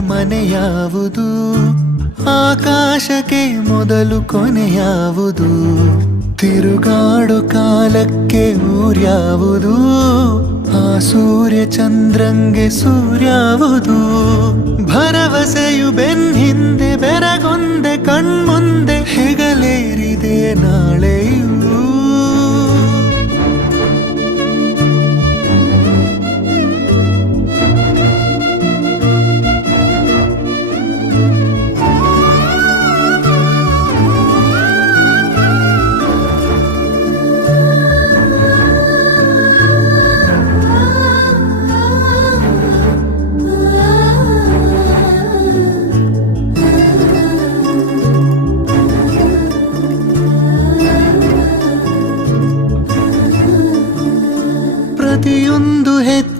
ಮನೆಯಾವುದು. ಆಕಾಶಕ್ಕೆ ಮೊದಲು ಕೊನೆಯಾವುದು. ತಿರುಗಾಡು ಕಾಲಕ್ಕೆ ಊರ್ಯಾವುದು. ಆ ಸೂರ್ಯ ಚಂದ್ರಂಗೆ ಸೂರ್ಯಾವುದು. ಭರವಸೆಯು ಬೆನ್ ಹಿಂದೆ ಬೆರಗೊಂದೆ ಪ್ರತಿಯೊಂದು ಹೆಚ್ಚು